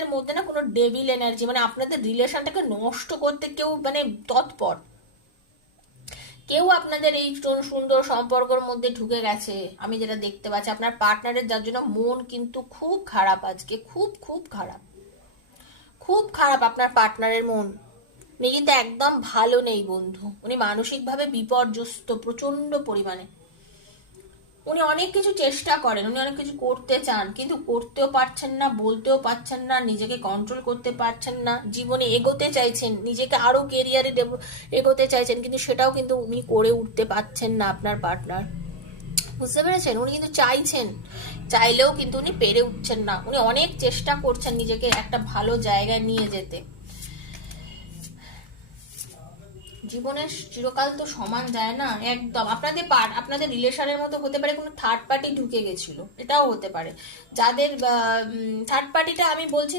এর মধ্যে না কোনো ডেভিল এনার্জি, মানে আপনাদের রিলেশনটাকে নষ্ট করতে কেউ মানে তৎপর, কেউ আপনাদের এই সুন্দর সম্পর্কের মধ্যে ঢুকে গেছে। আমি যেটা দেখতে পাচ্ছি আপনার পার্টনারের, যার জন্য মন কিন্তু খুব খারাপ আজকে, খুব খুব খারাপ, খুব খারাপ আপনার পার্টনারের মন। উনি কিন্তু একদম ভালো নেই বন্ধু, উনি মানসিকভাবে বিপর্যস্ত প্রচন্ড পরিমাণে। উনি অনেক কিছু চেষ্টা করেন, উনি অনেক কিছু করতে চান, কিন্তু করতেও পারছেন না, বলতেও পারছেন না, নিজেকে কন্ট্রোল করতে পারছেন না, জীবনে এগোতে চাইছেন, নিজেকে আরো কেরিয়ারে এগোতে চাইছেন, কিন্তু সেটাও কিন্তু উনি করে উঠতে পারছেন না আপনার পার্টনার। বুঝতে পেরেছেন? উনি কিন্তু চাইছেন, চাইলেও কিন্তু উনি পেরে উঠছেন না। উনি অনেক চেষ্টা করছেন নিজেকে একটা ভালো জায়গায় নিয়ে যেতে। জীবনের চিরকাল তো সমান যায় না একদম। আপনাদের রিলেশনের মতো হতে পারে কোনো থার্ড পার্টি ঢুকে গেছিল, এটাও হতে পারে। যাদের থার্ড পার্টিটা আমি বলছি না